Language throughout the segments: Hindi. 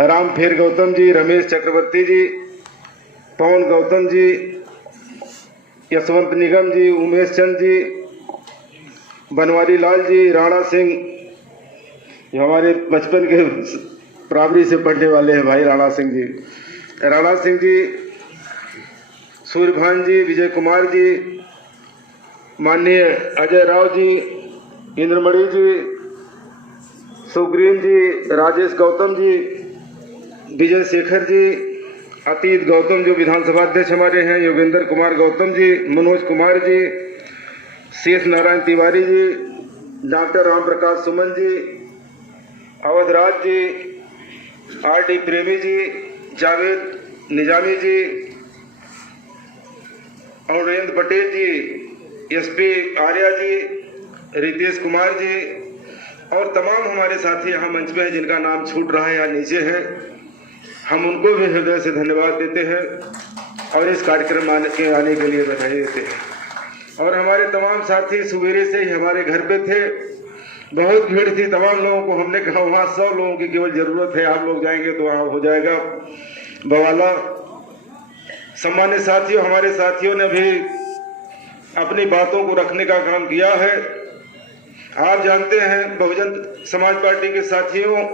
रामफेर गौतम जी, रमेश चक्रवर्ती जी, पवन गौतम जी, यशवंत निगम जी, उमेश चंद जी, बनवारी लाल जी, राणा सिंह, हमारे बचपन के प्राइमरी से पढ़ने वाले हैं भाई राणा सिंह जी, सूर्यभान जी, विजय कुमार जी, माननीय अजय राव जी, इंद्रमणि जी, सुग्रीव जी, राजेश गौतम जी, विजय शेखर जी, अतीत गौतम जो विधानसभा अध्यक्ष हमारे हैं, योगेंद्र कुमार गौतम जी, मनोज कुमार जी, शेष नारायण तिवारी जी, डॉक्टर राम प्रकाश सुमन जी, अवधराज जी, आर.डी. प्रेमी जी, जावेद निजामी जी, अरुणेंद्र पटेल जी, एसपी आर्या जी, रितेश कुमार जी और तमाम हमारे साथी यहाँ मंच पे हैं जिनका नाम छूट रहा है या नीचे है, हम उनको भी हृदय से धन्यवाद देते हैं और इस कार्यक्रम आने के लिए बधाई देते हैं। और हमारे तमाम साथी सवेरे से ही हमारे घर पे थे, बहुत भीड़ थी, तमाम लोगों को हमने कहा वहाँ 100 लोगों की केवल ज़रूरत है, आप लोग जाएंगे तो वहाँ हो जाएगा बवाला। सम्मानित साथियों, हमारे साथियों ने भी अपनी बातों को रखने का काम किया है। आप जानते हैं बहुजन समाज पार्टी के साथियों,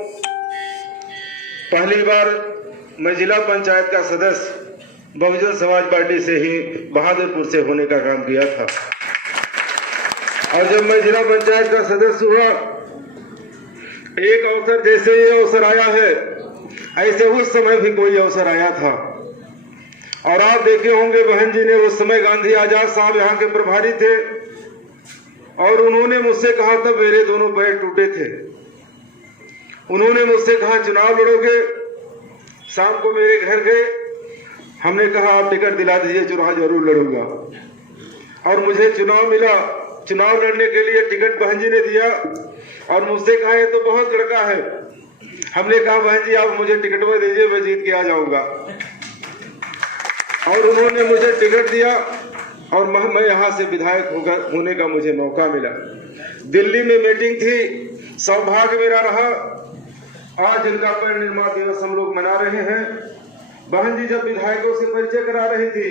पहली बार मैं जिला पंचायत का सदस्य बहुजन समाज पार्टी से ही बहादुरपुर से होने का काम किया था और जब मैं जिला पंचायत का सदस्य हुआ, एक अवसर जैसे ये अवसर आया है ऐसे उस समय भी कोई अवसर आया था। और आप देखे होंगे बहन जी ने उस समय गांधी आजाद साहब यहाँ के प्रभारी थे और उन्होंने मुझसे कहा था, मेरे दोनों पैर टूटे थे, उन्होंने मुझसे कहा चुनाव लड़ोगे, शाम को मेरे घर गए, हमने कहा आप टिकट दिला दीजिए, चुनाव जरूर लड़ूंगा। और मुझे चुनाव मिला, चुनाव लड़ने के लिए टिकट बहन जी ने दिया और मुझसे कहा ये तो बहुत लड़का है। हमने कहा बहन जी आप मुझे टिकट में दीजिए, मैं जीत के आ जाऊंगा। और उन्होंने मुझे टिकट दिया और मैं यहाँ से विधायक होने का मुझे मौका मिला। दिल्ली में मीटिंग थी, सौभाग्य मेरा रहा, आज जिनका परिनिर्वाण दिवस हम लोग मना रहे हैं। बहन जी जब विधायकों से परिचय करा रही थी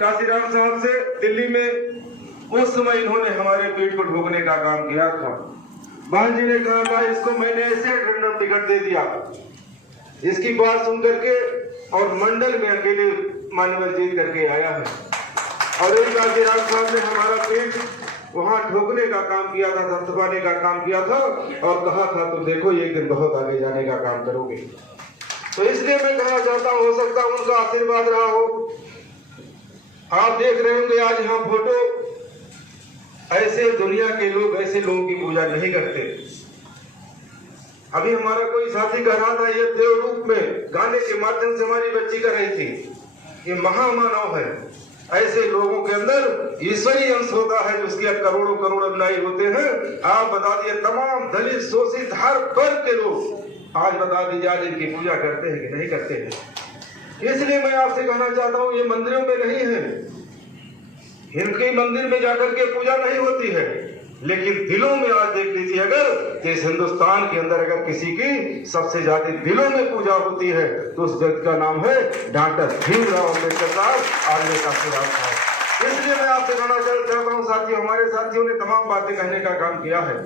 काशीराम साहब से दिल्ली में, उस समय इन्होंने हमारे पीठ को ठोकने का काम किया था। बहन जी ने कहा था इसको मैंने ऐसे रैंडम टिकट दे दिया, इसकी बात सुन करके और मंडल में अकेले मान्यवर जीत करके आया है। और एक काशीराम साहब ने हमारा पीठ वहां ठोकने का काम किया था, दबदबाने का काम किया था और कहा था तुम देखो एक दिन बहुत आगे जाने का काम करोगे। तो इसलिए मैं कहना चाहता हूं, हो सकता है उनका आशीर्वाद रहा हो। आप देख रहे होंगे आज यहाँ फोटो, ऐसे दुनिया के लोग ऐसे लोगों की पूजा नहीं करते। अभी हमारा कोई साथी कह रहा था ये देव रूप में गाने के माध्यम से हमारी बच्ची कर रही थी, ये महामानव है। ऐसे लोगों के अंदर ईश्वरीय अंश होता है जिसके करोड़ों करोड़ अनुयायी होते हैं। आप बता दिए तमाम दलित शोषित हर वर्ग के लोग आज बता दीजिए आज इनकी पूजा करते हैं कि नहीं करते हैं। इसलिए मैं आपसे कहना चाहता हूँ ये मंदिरों में नहीं है, इनके मंदिर में जाकर के पूजा नहीं होती है, लेकिन दिलों में आज देख लीजिए अगर इस हिंदुस्तान के अंदर अगर किसी की सबसे ज्यादा दिलों में पूजा होती है तो उस व्यक्ति का नाम है डॉक्टर भीमराव अम्बेडकर साहब, आर्य काशीराम साहब। इसलिए मैं आपसे कहना चाहता हूँ साथियों, हमारे साथियों ने तमाम बातें कहने का काम किया है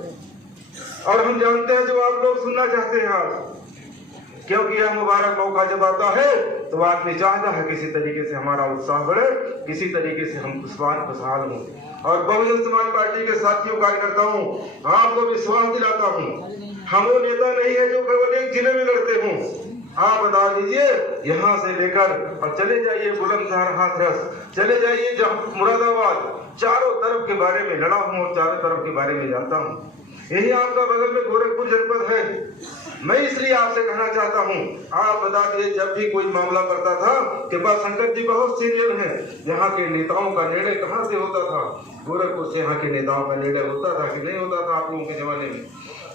और हम जानते हैं जो आप लोग सुनना चाहते हैं आज, क्योंकि यह मुबारक मौका जब आता है तो आदमी चाहता है किसी तरीके से हमारा उत्साह बढ़े, किसी तरीके से हम खुशहाल हों। और बहुजन समाज पार्टी के साथियों कार्यकर्ताओं आपको विश्वास दिलाता हूँ, हम वो नेता नहीं है जो केवल एक जिले में लड़ते हों। आप बता दीजिए यहाँ से लेकर और चले जाइए बुलंदशहर, हाथरस, चले जाइए मुरादाबाद, चारों तरफ के बारे में लड़ा हूँ और चारों तरफ के बारे में जानता हूँ। यही आपका बगल में गोरखपुर जनपद है। मैं इसलिए आपसे कहना चाहता हूँ, आप बता दिए जब भी कोई मामला करता था कि बस शंकर जी बहुत सीनियर हैं, यहाँ के नेताओं का निर्णय कहाँ से होता था? गोरखपुर से यहाँ के नेताओं का निर्णय होता था कि नहीं होता था आप लोगों के जमाने में?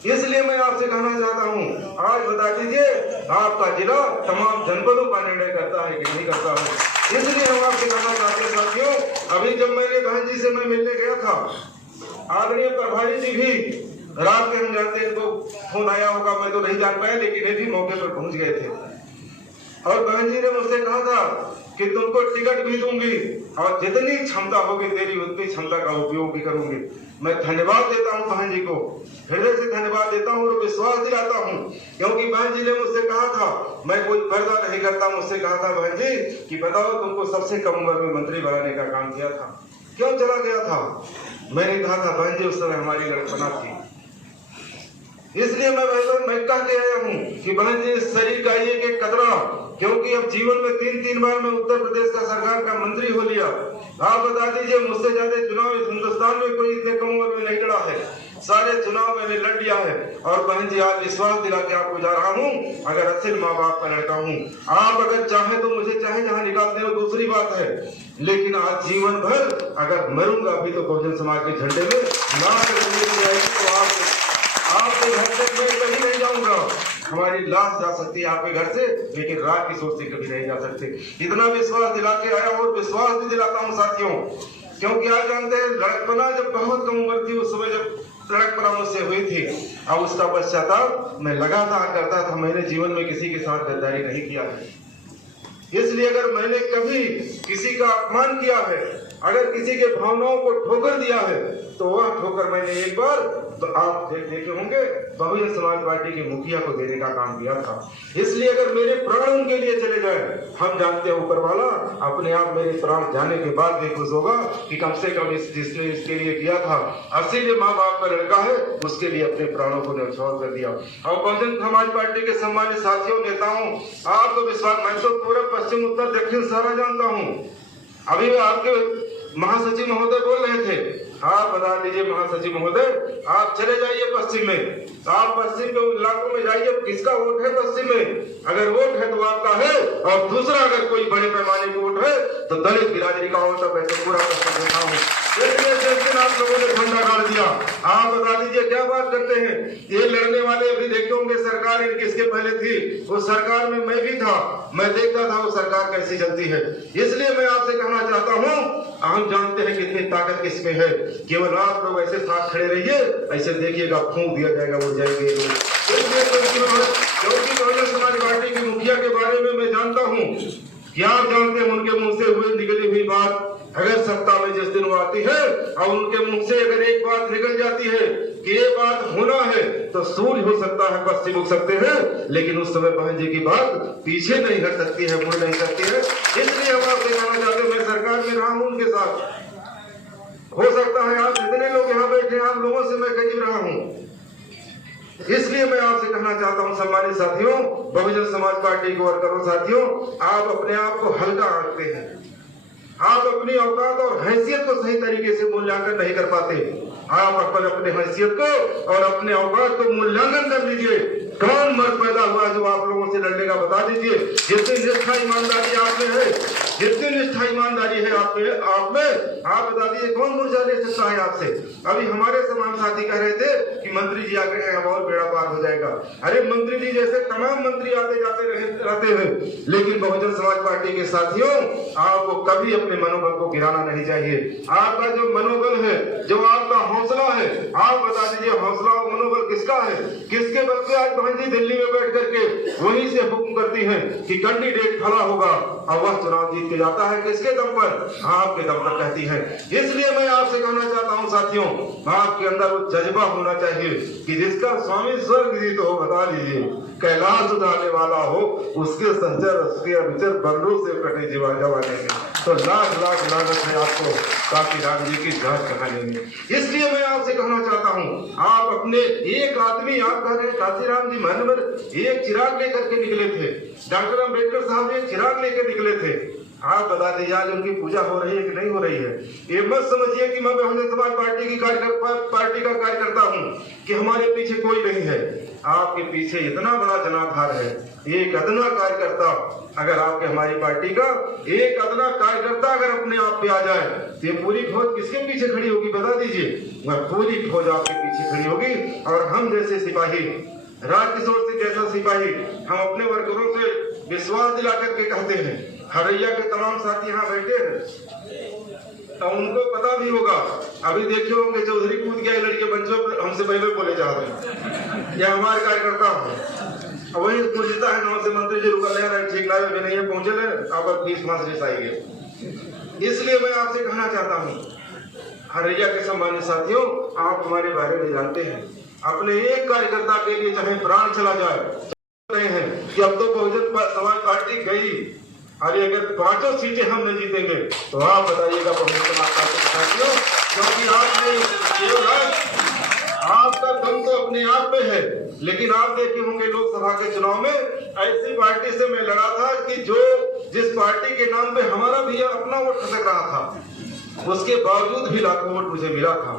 इसलिए मैं आपसे कहना चाहता हूँ, आज बता दीजिए आपका जिला तमाम जनपदों का निर्णय करता है कि नहीं करता है। इसलिए हम आपसे कहना चाहते हैं साथियों, अभी जब मैंने बहन जी से मैं मिलने गया था, आदरणीय प्रभारी जी भी रात में हम जानते हैं इनको फोन आया होगा, मैं तो नहीं जान पाया, लेकिन ये भी मौके पर पहुंच गए थे। और बहन जी ने मुझसे कहा था कि तुमको टिकट भी दूंगी और जितनी क्षमता होगी तेरी उतनी क्षमता का उपयोग भी करूंगी। मैं धन्यवाद देता हूं बहन जी को, हृदय से धन्यवाद देता हूं और विश्वास दिलाता हूं, क्योंकि बहन जी ने मुझसे कहा था, मैं कोई पर्दा नहीं करता, मुझसे कहा था बहन जी कि बताओ तुमको सबसे कम उम्र में मंत्री बनाने का काम किया था, क्यों चला गया था? मैंने कहा था बहन जी उस समय हमारी लड़कपना थी, इसलिए मैं कह के आया हूँ कि बहन जी शरीर का एक एक कतरा, क्योंकि अब जीवन में 3 बार मैं उत्तर प्रदेश का सरकार का मंत्री हो लिया। आप बता दीजिए मुझसे ज्यादा चुनाव इस हिंदुस्तान में कोई इतने कम उम्र में नहीं लड़ा है, सारे चुनाव मैंने लड़ लिया है। और बहन जी आज विश्वास दिला के आपको जा रहा हूँ, अगर असल माँ बाप का लड़का हूँ, आप अगर चाहे तो मुझे चाहे जहाँ निकाल दे वो दूसरी बात है, लेकिन आज जीवन भर अगर मरूंगा भी तो बहुजन समाज के झंडे में लाश जाएगी, तो आपके घर से मैं कहीं नहीं जाऊंगा। हमारी लाश जा सकती है आपके घर से, लेकिन रात की सोच से कभी नहीं जा सकते। इतना विश्वास दिला के आया और विश्वास भी दिलाता हूँ साथियों, क्योंकि आप जानते हैं लड़कपना जब बहुत कम उम्र थी, उस समय जब लड़कपना मुझसे हुई थी, अब उसका पश्चाताप मैं लगातार करता था। मैंने जीवन में किसी के साथ गद्दारी नहीं किया है, इसलिए अगर मैंने कभी किसी का अपमान किया है, अगर किसी के भावनाओं को ठोकर दिया है, तो वह ठोकर मैंने एक बार तो आप देखे होंगे बहुजन समाज पार्टी के मुखिया को देने का काम किया था। इसलिए अगर मेरे प्राण उनके लिए चले जाए, हम जानते हैं ऊपर वाला अपने आप मेरे प्राण जाने के बाद भी खुश होगा कि कम से कम जिसने इसके लिए किया था, असील माँ बाप का लड़का है, उसके लिए अपने प्राणों को न्यौछावर कर दिया। और बहुजन समाज पार्टी के सम्मानित साथियों, नेताओं, आपको विश्वास, मैं तो पूरा पश्चिम उत्तर दक्षिण सारा जानता हूँ। अभी आपके महासचिव महोदय बोल रहे थे, आप बता दीजिए महासचिव महोदय, आप चले जाइए पश्चिम में, आप पश्चिम के इलाकों में जाइए, किसका वोट है पश्चिम में? अगर वोट है तो आपका है, और दूसरा अगर कोई बड़े पैमाने का वोट है तो दलित बिरादरी का वोट है। वैसे पूरा पश्चिम देखा हूँ, आप लोगों ने झंडा गाड़ दिया। आप बता दीजिए क्या बात करते हैं? ये लड़ने वाले अभी देखे होंगे सरकार किसके पहले थी, उस सरकार में मैं भी था, मैं देखता था वो सरकार कैसी चलती है। इसलिए मैं आपसे कहना चाहता हूँ, हम जानते हैं कितनी ताकत किसमें है, केवल आप लोग ऐसे साथ खड़े रहिए, ऐसे देखिएगा फूंक दिया जाएगा, वो जाएंगे लोग। क्योंकि बहुजन समाज पार्टी के मुखिया के बारे में मैं जानता हूँ कि आप जानते हैं उनके मुंह से हुई निकली हुई बात, अगर सत्ता में जिस दिन वो आती है और उनके मुंह से अगर एक बात निकल जाती है कि ये बात होना है, तो सूर्य हो सकता है, पश्चिम उग सकते हैं, लेकिन उस समय बहन जी की बात पीछे नहीं हट सकती है, मुड़ नहीं सकती है। इसलिए हम आपसे कहना चाहते हैं, मैं सरकार में रहा हूं उनके साथ, हो सकता है आप जितने लोग यहाँ बैठे हैं, आप लोगों से मैं करीब रहा हूँ। इसलिए मैं आपसे कहना चाहता हूं सम्मानित साथियों, बहुजन समाज पार्टी के वर्करों साथियों, आप अपने आप को हल्का आंकते हैं, आप अपनी औकात और हैसियत को सही तरीके से मूल्यांकन नहीं कर पाते। आप अपने हैसियत को और अपने औकात को मूल्यांकन कर लीजिए। कौन मर्द पैदा हुआ जो आप लोगों से लड़ने का? बता दीजिए। जितनी निष्ठा ईमानदारी आप में है, जितनी निष्ठा ईमानदारी है आप में, आप बता दीजिए कौन मुर्जा ले सकता है आपसे? अभी हमारे समान साथी कह रहे थे कि मंत्री जी आगे हैं, अब और बेड़ा पार हो जाएगा। अरे मंत्री जी जैसे तमाम मंत्री आते जाते रहते हैं, लेकिन बहुजन समाज पार्टी के साथियों, आपको कभी अपने मनोबल को गिराना नहीं चाहिए। आपका जो मनोबल है, जो आपका हौसला है, आप बता दीजिए हौसला और मनोबल किसका है? किसके बल पे आज बहन जी दिल्ली में बैठ करके वहीं से हुक्म करती हैं कि कैंडिडेट खड़ा होगा और वह चुनाव जीत के जाता है? किसके दम पर? आपके दम पर कहती है। इसलिए मैं आपसे कहना चाहता हूं साथियों, आपके अंदर वो जज्बा होना चाहिए कि जिसका स्वामी स्वर्ग जीत हो, बता दीजिए कैलाश उतारने वाला हो, उसके संचर उसके विचर बंदों से कटे जीवन जवाने में, तो लाख लाख लागत है आपको काफी राम जी की जांच कराने में। इसलिए मैं आपसे कहना चाहता हूँ, आप अपने एक आदमी, आप कह रहे हैं काशीराम जी मन में एक चिराग लेकर के निकले थे, डॉक्टर अम्बेडकर साहब एक चिराग लेकर निकले थे। आप बता दीजिए आज उनकी पूजा हो रही है कि नहीं हो रही है? ये मत समझिए कि मैं बहुजन समाज पार्टी का कार्यकर्ता हूँ कि हमारे पीछे कोई नहीं है। आपके पीछे इतना बड़ा जनाधार है। एक अदना कार्यकर्ता अगर आपके हमारी पार्टी का एक अदना कार्यकर्ता अगर अपने आप पे आ जाए तो ये पूरी फौज किसके पीछे खड़ी होगी? बता दीजिए। वह पूरी फौज आपके पीछे खड़ी होगी। और हम जैसे सिपाही, राजकिशोर सिंह जैसा सिपाही, हम अपने वर्करों से विश्वास दिला करके कहते हैं, हरैया के तमाम साथी यहाँ बैठे हैं, तो उनको पता भी होगा। अभी देखे होंगे चौधरी कूद गया लड़के बच्चों हमसे पहले बोले जाते हैं, यह हमारे कार्यकर्ता है। वही पूछता है गाँव से मंत्री जी रुका ले ठीक लाए अभी नहीं पहुंचे ले आप फीस मास रिसाइए। इसलिए मैं आपसे कहना चाहता हूँ हरैया के सम्मानित साथियों, आप हमारे बारे में जानते हैं, अपने एक कार्यकर्ता के लिए चाहे प्राण चला जाए रहे हैं कि अब तो बहुजन समाज पार्टी गई, अरे अगर 5 सीटें हम नहीं जीतेंगे तो आप बताइएगा बहुजन समाज पार्टी के साथियों, क्योंकि आपने केवल आपका दम तो अपने आप में है, लेकिन आप देखे होंगे लोकसभा के चुनाव में ऐसी पार्टी से मैं लड़ा था कि जो जिस पार्टी के नाम पे हमारा भी अपना वोट खसक रहा था, उसके बावजूद भी लाखों वोट मुझे मिला था।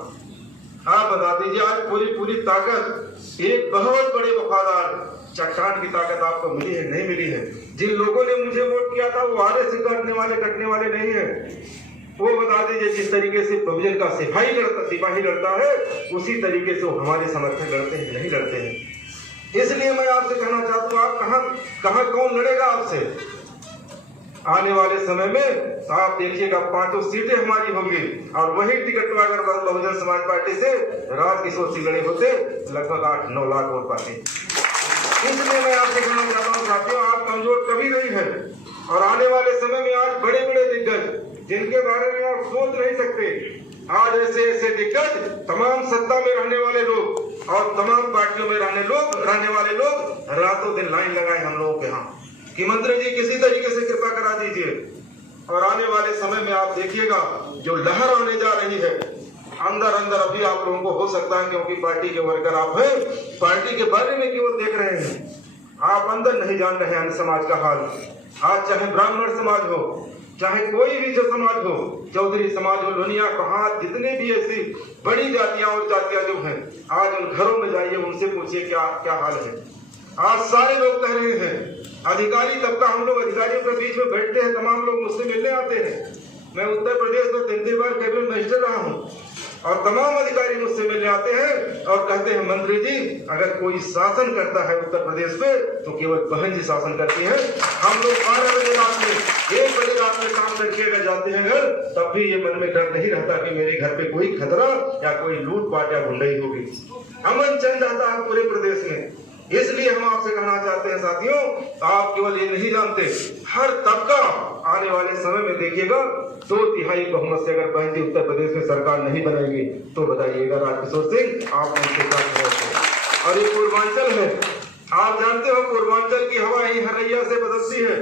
आप बता दीजिए आज पूरी ताकत एक बहुत बड़े वफादार चट्टान की ताकत आपको मिली है नहीं मिली है। जिन लोगों ने मुझे वोट किया था वो आरे से कटने वाले नहीं है। वो बता दीजिए जिस तरीके से बहुजन का सिपाही लड़ता है उसी तरीके से वो हमारे समर्थक लड़ते हैं नहीं लड़ते हैं। इसलिए मैं आपसे कहना चाहता हूँ, आप कहाँ कौन लड़ेगा आपसे आने वाले समय में? आप देखिएगा 5 सीटें हमारी होंगी और वही टिकट अगर बहुजन समाज पार्टी से राजकिशोर सिंह लड़े होते लगभग 8-9 लाख वोट पाते। इसलिए मैं आपसे कहना चाहता हूँ साथियों, आप कमजोर कभी नहीं है और आने वाले समय में आज बड़े दिग्गज जिनके बारे में आप सोच नहीं सकते, आज ऐसे दिग्गज तमाम सत्ता में रहने वाले लोग और तमाम पार्टियों में रहने वाले लोग रातों दिन लाइन लगाए हम लोगों के यहाँ कि मंत्री जी किसी तरीके से कृपा करा दीजिए। और आने वाले समय में आप देखिएगा जो लहर आने जा रही है अंदर अभी आप लोगों को हो सकता है, क्योंकि पार्टी के वर्कर आप हैं, पार्टी के बारे में केवल देख रहे हैं, आप अंदर नहीं जान रहे हैं समाज का हाल। आज चाहे ब्राह्मण समाज हो, चाहे कोई भी जो समाज हो, चौधरी समाज हो, लोनिया कहाँ, जितने भी ऐसी बड़ी जातियां और जातियां जो हैं, आज उन घरों में जाइए, उनसे पूछिए क्या हाल है। आज सारे लोग कह रहे हैं, अधिकारी तबका, हम लोग अधिकारियों के बीच में बैठते हैं, तमाम लोग मुझसे मिलने आते हैं। मैं उत्तर प्रदेश में 3 बार कैबिनेट मिनिस्टर रहा हूँ और तमाम अधिकारी मुझसे मिलने आते हैं और कहते हैं मंत्री जी अगर कोई शासन करता है उत्तर प्रदेश में तो केवल बहन जी शासन करती है। हम लोग 12 बजे रात में 1 बजे रात में काम करके अगर जाते हैं घर, तब भी ये मन में डर नहीं रहता कि मेरे घर पे कोई खतरा या कोई लूटपाट या गुंडाई होगी। अमन चल जाता है पूरे प्रदेश में। इसलिए हम आपसे कहना चाहते हैं साथियों, आप केवल ये नहीं जानते, हर तबका आने वाले समय में देखिएगा 2/3 बहुमत से अगर बहन जी उत्तर प्रदेश में सरकार नहीं बनेगी तो बताइएगा राजकिशोर सिंह आप उनके साथ हैं। और ये पूर्वांचल है, आप जानते हो पूर्वांचल की हवा ही हरैया से बदलती है।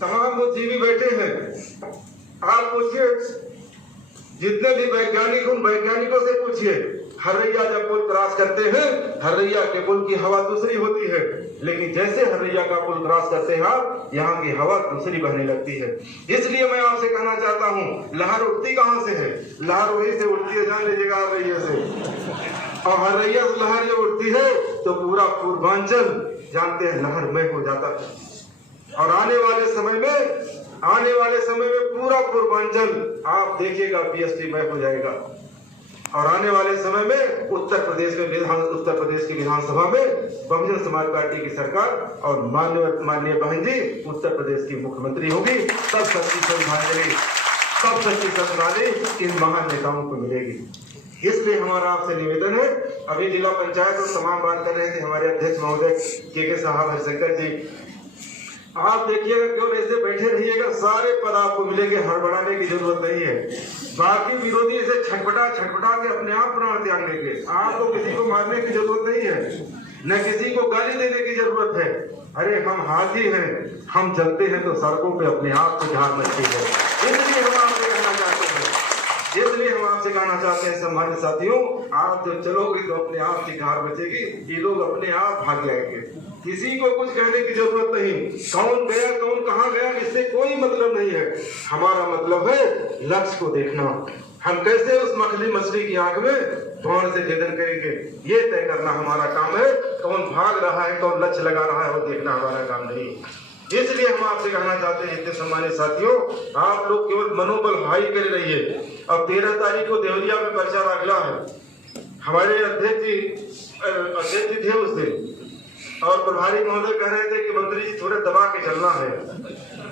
तमाम बुद्धिजीवी बैठे हैं, आप पूछिए जितने भी वैज्ञानिक उन वैज्ञानिकों से पूछिए, हरैया जब पुल क्रॉस करते हैं, हरैया के पुल की हवा दूसरी होती है, लेकिन जैसे हरैया का पुल क्रॉस करते हैं आप, यहाँ की हवा दूसरी बहने लगती है। इसलिए मैं आपसे कहना चाहता हूँ, लहर उठती कहाँ से है? लहर वही से उठती है, जान लीजिएगा हरैया से। और हरैया लहर जब उठती है तो पूरा पूर्वांचल जानते हैं लहरमय हो जाता है। और आने वाले समय में पूरा पूर्वांचल आप देखिएगा पीएसटी मय हो जाएगा। और आने वाले समय में उत्तर प्रदेश की विधानसभा में बहुजन समाज पार्टी की सरकार और माननीय बहन जी उत्तर प्रदेश की मुख्यमंत्री होगी। तब सच्ची श्रद्धांजलि इन महान नेताओं को मिलेगी। इसलिए हमारा आपसे निवेदन है, अभी जिला पंचायत और तमाम बात कर रहे थे हमारे अध्यक्ष महोदय के साहब हरिशंकर जी, आप देखिएगा केवल ऐसे बैठे रहिएगा, सारे पद आपको मिलेंगे, हड़बड़ाने की जरूरत नहीं है। बाकी विरोधी ऐसे छटपटा के अपने आप प्राण त्याग लेंगे। आपको किसी को मारने की जरूरत नहीं है, न किसी को गाली देने की जरूरत है। अरे हम हाथी हैं, हम चलते हैं तो सड़कों पे अपने आप से झाड़ मचती है। इसलिए हम आपसे कहना चाहते हैं सम्मानित साथियों, आप जब चलोगे तो अपने आप की कार बचेगी, ये लोग अपने आप भाग जाएंगे। किसी को कुछ कहने की जरूरत नहीं, कौन गया कौन कहाँ गया इससे कोई मतलब नहीं है। हमारा मतलब है लक्ष्य को देखना, हम कैसे उस मछली की आंख में धौण से भेदन करेंगे, ये तय करना हमारा काम है। कौन भाग रहा है, कौन लक्ष्य लगा रहा है, वो देखना हमारा काम नहीं। इसलिए हम आपसे कहना चाहते हैं इतने सम्मानित साथियों, आप लोग केवल मनोबल हाई करे रहिए। अब 13 तारीख को देवरिया में पर्चा दाखिला है। हमारे अध्यक्ष जी थे उस दिन और प्रभारी महोदय कह रहे थे कि मंत्री जी थोड़े दबा के चलना है।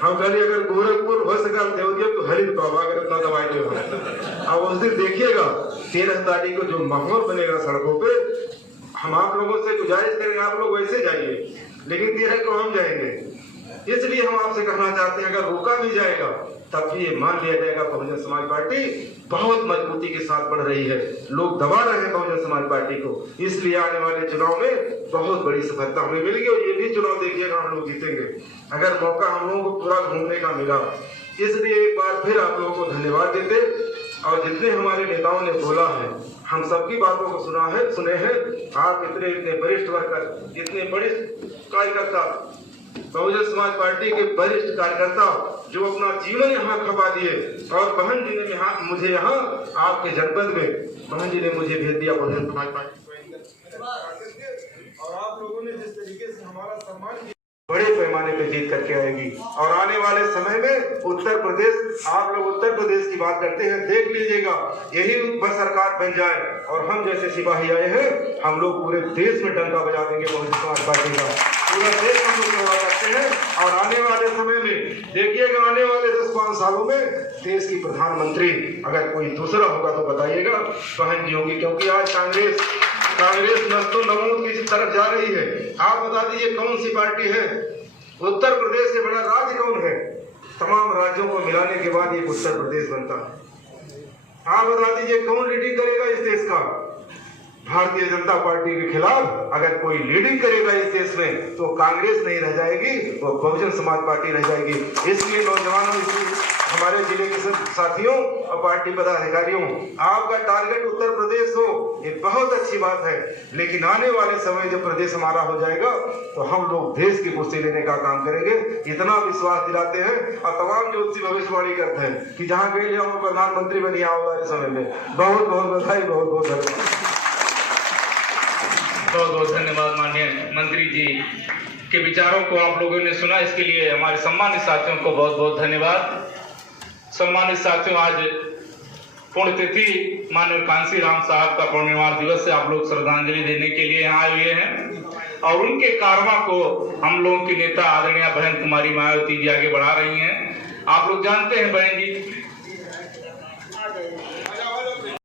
हम कल अगर गोरखपुर हो सका देवदिया तो हरी बाबा अगर इतना दबाई दे अब उस दिन देखिएगा 13 तारीख को जो माहौल बनेगा सड़कों पे। हम आप लोगों से गुजारिश करेंगे आप लोग वैसे जाइए, लेकिन 13 को हम जाएंगे। इसलिए हम आपसे कहना चाहते हैं अगर रोका भी जाएगा तब भी ये मान लिया जाएगा बहुजन समाज पार्टी बहुत मजबूती के साथ बढ़ रही है। लोग दबा रहे हैं बहुजन समाज पार्टी को, इसलिए आने वाले चुनाव में बहुत बड़ी सफलता हमें मिलेगी और ये भी चुनाव देखिएगा हम लोग जीतेंगे अगर मौका हम लोगों को पूरा घूमने का मिला। इसलिए एक बार फिर आप लोगों को धन्यवाद देते और जितने हमारे नेताओं ने बोला है हम सबकी बातों को सुने हैं। आप इतने वरिष्ठ वर्कर, इतने वरिष्ठ कार्यकर्ता, बहुजन समाज पार्टी के वरिष्ठ कार्यकर्ता जो अपना जीवन यहाँ खपा दिए और बहन जी ने मुझे यहाँ आपके जनपद में बहन जी ने मुझे भेज दिया बहुजन समाज पार्टी और आप लोगों ने जिस तरीके से हमारा सम्मान किया बड़े पैमाने पे जीत करके आएगी। और आने वाले समय में उत्तर प्रदेश, आप लोग उत्तर प्रदेश की बात करते हैं, देख लीजिएगा यही सरकार बन जाए और हम जैसे सिपाही आए हैं हम लोग पूरे देश में डंका बजा देंगे बहुजन समाज पार्टी का। पूरा देश हम लोग सेवा करते हैं और आने वाले समय में देखिएगा आने वाले 10-5 सालों में देश की प्रधानमंत्री अगर कोई दूसरा होगा तो बताइएगा बहन जी होगी, क्योंकि आज कांग्रेस नस्तो नमूद की तरफ जा रही है। आप बता दीजिए कौन सी पार्टी है? उत्तर प्रदेश से बड़ा राज्य कौन है? तमाम राज्यों को मिलाने के बाद एक उत्तर प्रदेश बनता है। आप बता दीजिए कौन लीडिंग करेगा इस देश का? भारतीय जनता पार्टी के खिलाफ अगर कोई लीडिंग करेगा इस देश में तो कांग्रेस नहीं रह जाएगी, वो बहुजन समाज पार्टी रह जाएगी। इसलिए नौजवानों, हमारे जिले के सब साथियों और पार्टी पदाधिकारियों, आपका टारगेट उत्तर प्रदेश हो ये बहुत अच्छी बात है, लेकिन आने वाले समय जब प्रदेश हमारा हो जाएगा तो हम लोग देश की कुर्सी लेने का काम करेंगे। इतना विश्वास दिलाते हैं और तमाम ज्योतिषी भविष्यवाणी करते हैं कि जहाँ गए हम प्रधानमंत्री बनी आओगे इस समय में। बहुत बहुत बधाई, बहुत बहुत धन्यवाद। बहुत बहुत धन्यवाद माननीय मंत्री जी के विचारों को आप लोगों ने सुना, इसके लिए हमारे सम्मानित साथियों को बहुत बहुत धन्यवाद। सम्मानित साथियों, आज पुण्यतिथि माननीय कांसी राम साहब का पुण्यवार दिवस से आप लोग श्रद्धांजलि देने के लिए यहाँ आए हुए हैं और उनके कारवां को हम लोगों की नेता आदरणीय बहन कुमारी मायावती जी आगे बढ़ा रही हैं। आप लोग जानते हैं बहन जी